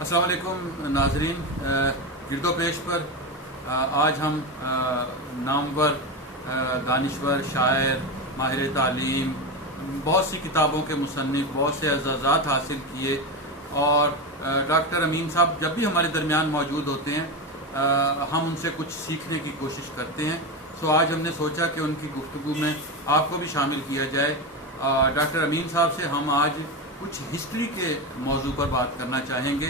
السلام علیکم ناظرین، گرد و پیش پر آج ہم نامور دانشور، شاعر، ماہر تعلیم، بہت سی کتابوں کے مصنف، بہت سے اعزازات حاصل کیے، اور ڈاکٹر امین صاحب جب بھی ہمارے درمیان موجود ہوتے ہیں ہم ان سے کچھ سیکھنے کی کوشش کرتے ہیں۔ سو آج ہم نے سوچا کہ ان کی گفتگو میں آپ کو بھی شامل کیا جائے۔ ڈاکٹر امین صاحب سے ہم آج کچھ ہسٹری کے موضوع پر بات کرنا چاہیں گے۔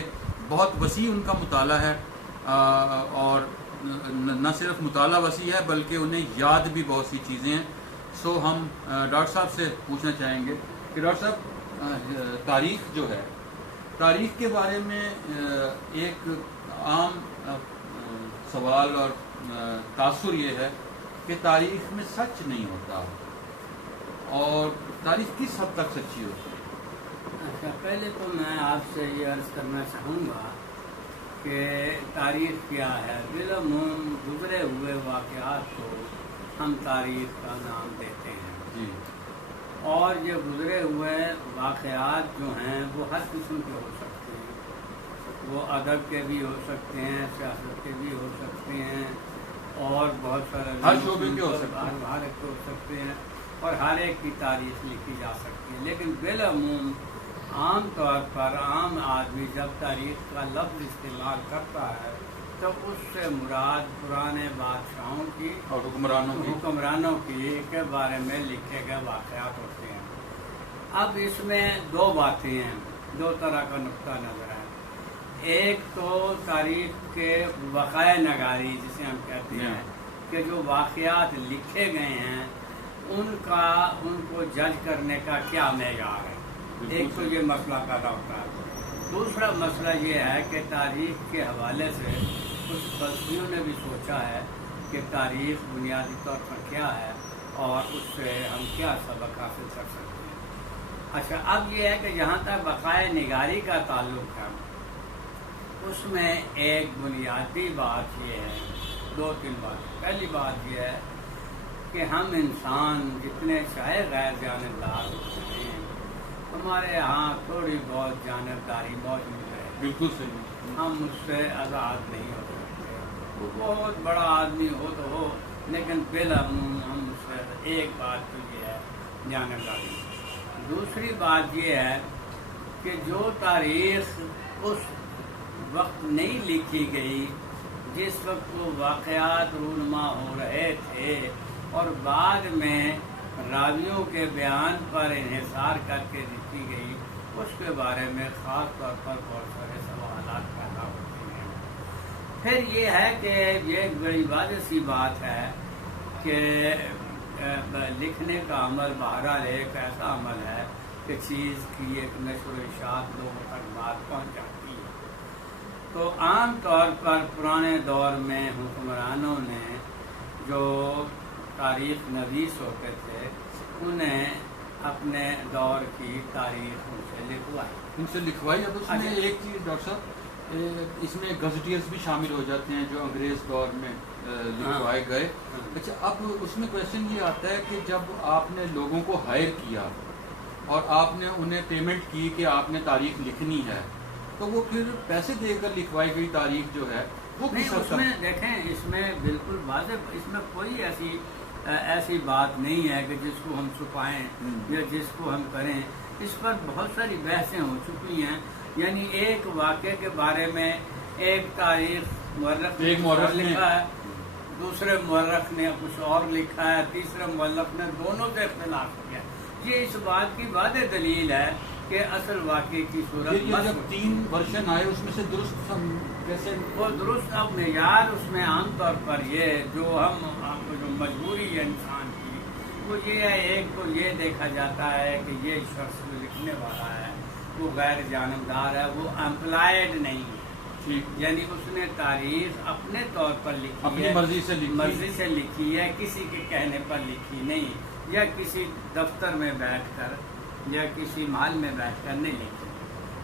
بہت وسیع ان کا مطالعہ ہے، اور نہ صرف مطالعہ وسیع ہے بلکہ انہیں یاد بھی بہت سی چیزیں ہیں۔ سو ہم ڈاکٹر صاحب سے پوچھنا چاہیں گے کہ ڈاکٹر صاحب، تاریخ جو ہے، تاریخ کے بارے میں ایک عام سوال اور تاثر یہ ہے کہ تاریخ میں سچ نہیں ہوتا، اور تاریخ کس حد تک سچی ہوتی ہے؟ اچھا، پہلے تو میں آپ سے یہ عرض کرنا چاہوں گا کہ تاریخ کیا ہے۔ بالعموم گزرے ہوئے واقعات کو ہم تاریخ کا نام دیتے ہیں جی، اور یہ گزرے ہوئے واقعات جو ہیں وہ ہر قسم کے ہو سکتے ہیں۔ وہ ادب کے بھی ہو سکتے ہیں، سیاست کے بھی ہو سکتے ہیں، اور بہت سارے ہر شعبے کے ہو سکتے ہیں، ہر ایک کے ہو سکتے ہیں، اور ہر ایک کی تاریخ لکھی جا سکتی ہے۔ لیکن بالعموم عام طور پر عام آدمی جب تاریخ کا لفظ استعمال کرتا ہے تو اس سے مراد پرانے بادشاہوں کی اور حکمرانوں کی کے بارے میں لکھے گئے واقعات ہوتے ہیں۔ اب اس میں دو باتیں ہیں، دو طرح کا نقطہ نظر ہے۔ ایک تو تاریخ کے وقائع نگاری جسے ہم کہتے ہیں کہ جو واقعات لکھے گئے ہیں ان کو جج کرنے کا کیا معیار ہے، ایک تو یہ مسئلہ پیدا ہوتا ہے۔ دوسرا مسئلہ یہ ہے کہ تاریخ کے حوالے سے کچھ فلسفیوں نے بھی سوچا ہے کہ تاریخ بنیادی طور پر کیا ہے اور اس سے ہم کیا سبق حاصل کر سکتے ہیں۔ اچھا، اب یہ ہے کہ جہاں تک وقائع نگاری کا تعلق ہے اس میں ایک بنیادی بات یہ ہے، دو تین بات۔ پہلی بات یہ ہے کہ ہم انسان جتنے چاہے غیر جانبدار ہوتے ہیں، ہمارے ہاں تھوڑی بہت جانبداری موجود ہے، بالکل صحیح، ہم اس سے آزاد نہیں ہو سکتے۔ وہ بہت بڑا آدمی ہو تو ہو، لیکن بالعموم ہم اس سے ایک بات تو یہ ہے جانبداری۔ دوسری بات یہ ہے کہ جو تاریخ اس وقت نہیں لکھی گئی جس وقت وہ واقعات رونما ہو رہے تھے، اور بعد میں راویوں کے بیان پر انحصار کر کے لکھی گئی، اس کے بارے میں خاص طور پر بہت سارے سوالات پیدا ہوتے ہیں۔ پھر یہ ہے کہ یہ ایک بڑی واضح سی بات ہے کہ لکھنے کا عمل بہرحال ایک ایسا عمل ہے کہ چیز کی ایک نشر و اشاعت لوگوں تک بات پہنچ جاتی ہے۔ تو عام طور پر پرانے دور میں حکمرانوں نے جو تاریخ نویس ہوتے تھے انہیں اپنے دور کی تاریخ ان سے لکھوائی۔ اب اس میں ایک چیز ڈاکٹر صاحب، اس میں گزٹیئرز بھی شامل ہو جاتے ہیں جو انگریز دور میں لکھوائے گئے۔ اچھا، اب اس میں کویشچن یہ آتا ہے کہ جب آپ نے لوگوں کو ہائر کیا اور آپ نے انہیں پیمنٹ کی کہ آپ نے تاریخ لکھنی ہے، تو وہ پھر پیسے دے کر لکھوائی گئی تاریخ جو ہے وہ نہیں، اس میں دیکھیں، اس میں بالکل واضح، اس میں کوئی ایسی بات نہیں ہے کہ جس کو ہم چھپائیں یا جس کو ہم کریں۔ اس پر بہت ساری بحثیں ہو چکی ہیں، یعنی ایک واقعے کے بارے میں ایک تاریخ مورخ نے لکھا ہے، دوسرے مورخ نے کچھ اور لکھا ہے، تیسرے مورخ نے، دونوں سے اختلاف کیا۔ یہ اس بات کی واضح دلیل ہے کہ اصل واقعے کی صورت جب 3 ورژن آئے اس میں سے درست کیسے وہ درست؟ اب معیار اس میں عام طور پر یہ جو مجبوری ہے انسان کی، وہ یہ ہے، ایک تو یہ دیکھا جاتا ہے کہ یہ شخص جو لکھنے والا ہے وہ غیر جانبدار ہے، وہ امپلائڈ نہیں ہے، یعنی اس نے تاریخ اپنے طور پر لکھی اپنی ہے، مرضی سے لکھی ہے، کسی کے کہنے پر لکھی نہیں، یا کسی دفتر میں بیٹھ کر یا کسی محل میں بیٹھ کر نہیں لکھی،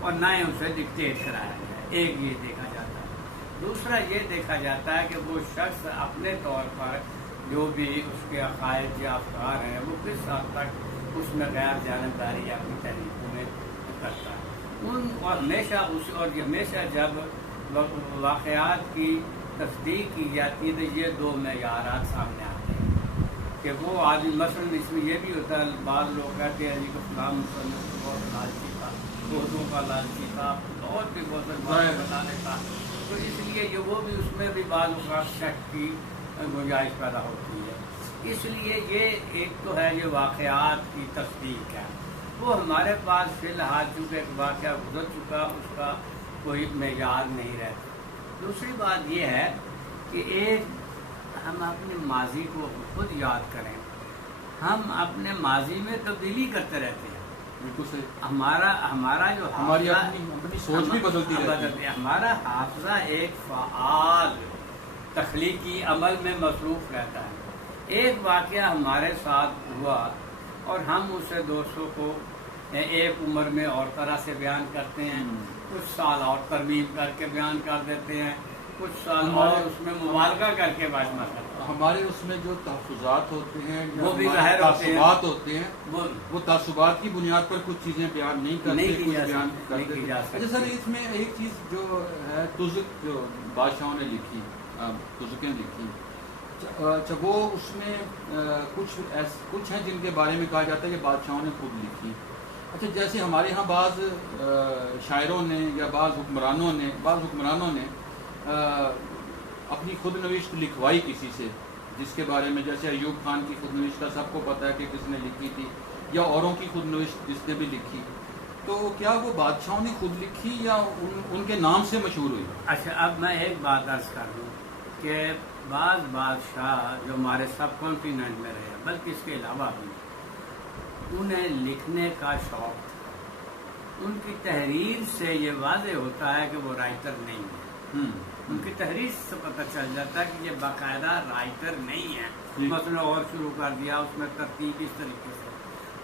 اور نہ ہی اسے ڈکٹیٹ کرایا گیا۔ ایک یہ دیکھا جاتا ہے۔ دوسرا یہ دیکھا جاتا ہے کہ وہ شخص اپنے طور پر جو بھی اس کے عقائد یا افکار ہیں وہ کس حد تک اس میں غیر جانبداری اپنی تحریکوں میں کرتا ہے۔ اور ہمیشہ جب واقعات کی تصدیق کی جاتی ہے تو یہ دو معیارات سامنے آتے ہیں کہ وہ آدمی مثلاً اس میں یہ بھی ہوتا ہے، بعض لوگ کہتے ہیں جی کہ فلاں مصنف بہت لالچی تھا، اردو کا لالچی تھا، اور بھی بہت بتانے تھا، تو اس لیے یہ وہ بھی اس میں بھی بعض اوقات شک کی گنجائش پیدا ہوتی ہے۔ اس لیے یہ ایک تو ہے یہ واقعات کی تصدیق ہے، وہ ہمارے پاس فی الحال چونکہ ایک واقعہ گزر چکا اس کا کوئی معیار نہیں رہتا۔ دوسری بات یہ ہے کہ ایک ہم اپنے ماضی کو خود یاد کریں، ہم اپنے ماضی میں تبدیلی کرتے رہتے ہیں۔ بالکل صحیح۔ ہمارا جو ہماری اپنی سوچ بھی بدلتی رہتی ہے۔ ہمارا حافظہ ایک فعال تخلیقی عمل میں مصروف رہتا ہے۔ ایک واقعہ ہمارے ساتھ ہوا اور ہم اسے دوستوں کو ایک عمر میں اور طرح سے بیان کرتے ہیں، کچھ سال اور ترمیم کر کے بیان کر دیتے ہیں، کچھ سال اور اس میں مبالغہ کر کے بات کرتے ہیں۔ ہمارے اس میں جو تحفظات ہوتے ہیں، وہ بھی ظاہر تعصبات ہوتے ہیں، وہ تعصبات کی بنیاد پر کچھ چیزیں بیان نہیں کرتے، کچھ بیان کرتے۔ اچھا سر، اس میں ایک چیز جو ہے تزک جو بادشاہوں نے لکھی، تزکیں لکھی، اچھا وہ اس میں کچھ ہیں جن کے بارے میں کہا جاتا ہے کہ بادشاہوں نے خود لکھی۔ اچھا جیسے ہمارے ہاں بعض شاعروں نے یا بعض حکمرانوں نے اپنی خود نوشت لکھوائی کسی سے، جس کے بارے میں جیسے ایوب خان کی خود نوشت کا سب کو پتہ ہے کہ کس نے لکھی تھی، یا اوروں کی خود نوشت جس نے بھی لکھی، تو کیا وہ بادشاہوں نے خود لکھی یا ان کے نام سے مشہور ہوئی؟ اچھا اب میں ایک بات عرض کر دوں کہ بعض بادشاہ جو ہمارے سب کانٹیننٹ میں رہے، بلکہ اس کے علاوہ بھی، انہیں لکھنے کا شوق تھا۔ ان کی تحریر سے یہ واضح ہوتا ہے کہ وہ رائٹر نہیں ہے۔ ان کی تحریر سے پتہ چل جاتا ہے کہ یہ باقاعدہ رائٹر نہیں ہے، مثلا اور شروع کر دیا اس میں ترتیب اس طریقے سے۔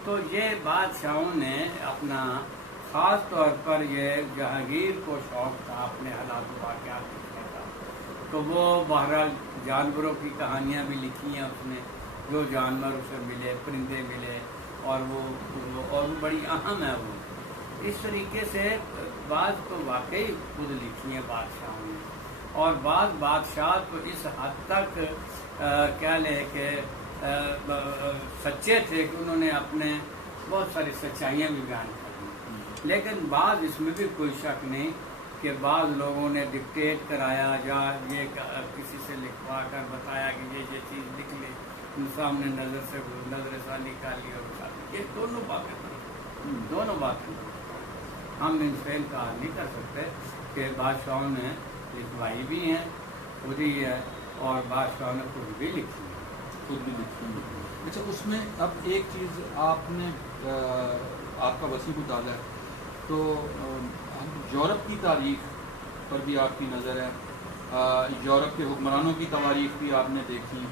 تو یہ بادشاہوں نے اپنا خاص طور پر یہ جہانگیر کو شوق تھا اپنے حالات و واقعات لکھنے کا، تو وہ بہرحال جانوروں کی کہانیاں بھی لکھی ہیں اس نے، جو جانور اسے ملے، پرندے ملے، اور وہ بڑی اہم ہے۔ وہ اس طریقے سے بعض تو واقعی خود لکھی ہیں بادشاہوں نے، اور بعض بادشاہ تو اس حد تک کہہ لیں کہ سچے تھے کہ انہوں نے اپنے بہت ساری سچائیاں بھی بیان کر دی۔ لیکن بعض اس میں بھی کوئی شک نہیں کہ بعض لوگوں نے ڈکٹیٹ کرایا یا یہ کسی سے لکھوا کر بتایا کہ یہ چیز لکھ لے، سامنے نظر ثانی نکالی اور بتا دی۔ یہ دونوں باتیں ہم ان سے انکار نہیں کر سکتے کہ بادشاہوں نے لکھوائی بھی ہیں، خود ہی ہے، اور بادشاہوں نے خود بھی لکھی ہے۔ اچھا اس میں اب ایک چیز آپ نے آپ کا وسیع مطالعہ ہے، تو یورپ کی تاریخ پر بھی آپ کی نظر ہے، یورپ کے حکمرانوں کی تواریخ بھی آپ نے دیکھی،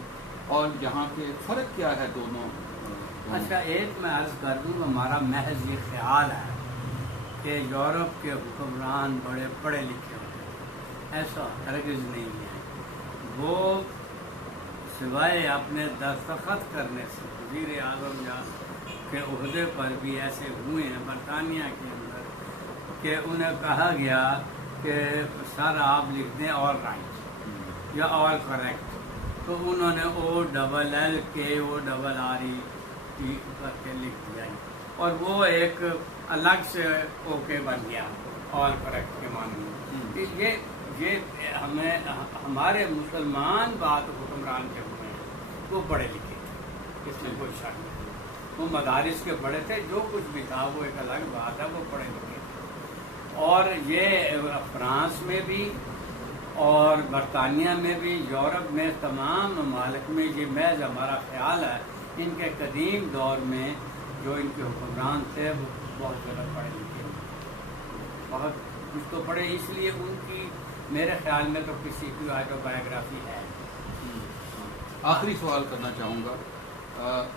اور یہاں کے فرق کیا ہے دونوں؟ اچھا ایک میں عرض کر دوں، ہمارا محض یہ خیال ہے کہ یورپ کے حکمران بڑے پڑھے لکھے ہوتے ہیں، ایسا ہرگز نہیں ہے۔ وہ سوائے اپنے دستخط کرنے سے وزیر اعظم کے عہدے پر بھی ایسے ہوئے ہیں برطانیہ کے اندر کہ انہیں کہا گیا کہ سر آپ لکھ دیں آل رائٹ یا آل کریکٹ، تو انہوں نے OLLKORRET کر کے لکھ دیا، اور وہ ایک الگ سے اوکے بن گیا آل کریکٹ کے معنی میں۔ یہ ہمارے مسلمان بات حکمران کے ہوئے ہیں، وہ پڑھے لکھے تھے، اس میں کوئی شک نہیں۔ وہ مدارس کے پڑھے تھے، جو کچھ بھی تھا وہ ایک الگ بات ہے، وہ پڑھے لکھے تھے۔ اور یہ فرانس میں بھی اور برطانیہ میں بھی، یورپ میں تمام ممالک میں یہ محض ہمارا خیال ہے ان کے قدیم دور میں جو ان کے حکمران تھے وہ بہت زیادہ پڑھے لکھے، بہت کچھ تو پڑھے، اس لیے ان کی میرے خیال میں تو کسی کی آٹوبایوگرافی ہے۔ آخری سوال کرنا چاہوں گا،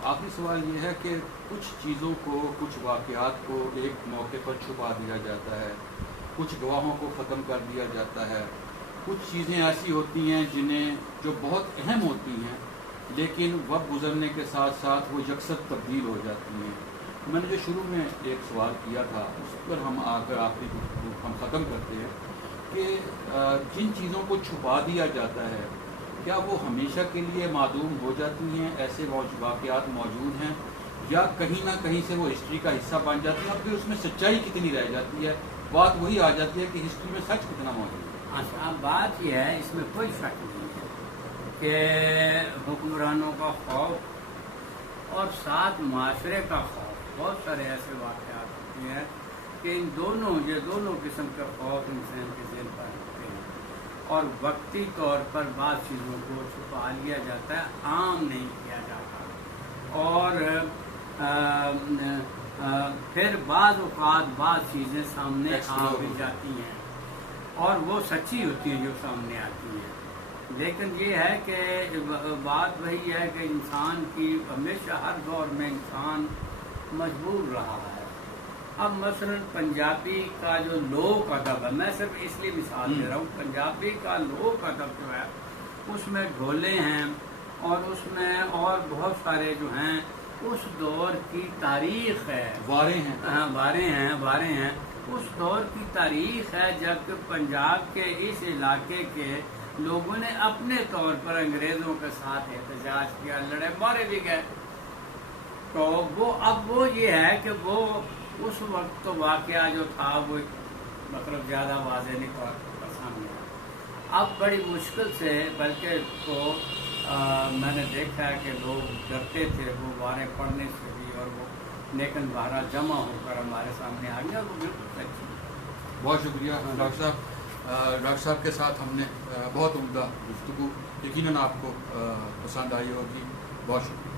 آخری سوال یہ ہے کہ کچھ چیزوں کو، کچھ واقعات کو ایک موقع پر چھپا دیا جاتا ہے، کچھ گواہوں کو ختم کر دیا جاتا ہے، کچھ چیزیں ایسی ہوتی ہیں جنہیں جو بہت اہم ہوتی ہیں لیکن وقت گزرنے کے ساتھ ساتھ وہ یکسر تبدیل ہو جاتی ہیں۔ میں نے جو شروع میں ایک سوال کیا تھا اس پر ہم آ کر آخری گفتگو ہم ختم کرتے ہیں کہ جن چیزوں کو چھپا دیا جاتا ہے کیا وہ ہمیشہ کے لیے معدوم ہو جاتی ہیں؟ ایسے واقعات موجود ہیں یا کہیں نہ کہیں سے وہ ہسٹری کا حصہ بن جاتی ہیں اور پھر اس میں سچائی کتنی رہ جاتی ہے؟ بات وہی آ جاتی ہے کہ ہسٹری میں سچ کتنا موجود ہے۔ اچھا، بات یہ ہے، اس میں کوئی شک نہیں ہے کہ حکمرانوں کا خوف اور ساتھ معاشرے کا خوف، بہت سارے ایسے واقعات ہوتے ہیں کہ یہ دونوں قسم کے خوف انسان کے ذہن پر ہوتے ہیں اور وقتی طور پر بعض چیزوں کو چھپا لیا جاتا ہے، عام نہیں کیا جاتا، اور پھر بعض اوقات بعض چیزیں سامنے آ بھی جاتی ہیں اور وہ سچی ہوتی ہیں جو سامنے آتی ہیں۔ لیکن یہ ہے کہ بات وہی ہے کہ انسان کی ہمیشہ ہر دور میں انسان مجبور رہا ہے۔ اب مثلا پنجابی کا جو لوک ادب ہے، میں صرف اس لیے مثال دے رہا ہوں، پنجابی کا لوک ادب جو ہے اس میں ڈھولے ہیں اور اس میں اور بہت سارے جو ہیں اس دور کی تاریخ ہے، وارے ہیں اس دور کی تاریخ ہے جب کہ پنجاب کے اس علاقے کے لوگوں نے اپنے طور پر انگریزوں کے ساتھ احتجاج کیا، لڑے مارے بھی گئے۔ تو وہ یہ ہے کہ وہ اس وقت تو واقعہ جو تھا وہ مطلب زیادہ واضح نہیں طور پر سامنے آیا۔ اب بڑی مشکل سے، بلکہ تو میں نے دیکھا ہے کہ لوگ ڈرتے تھے وہ وارے پڑھنے سے بھی، اور وہ لیکن بہرحال جمع ہو کر ہمارے سامنے آ گیا، وہ بالکل سچی۔ بہت شکریہ ڈاکٹر صاحب۔ ڈاکٹر صاحب کے ساتھ ہم نے بہت عمدہ گفتگو، یقیناً آپ کو پسند آئی ہوگی۔ بہت شکریہ۔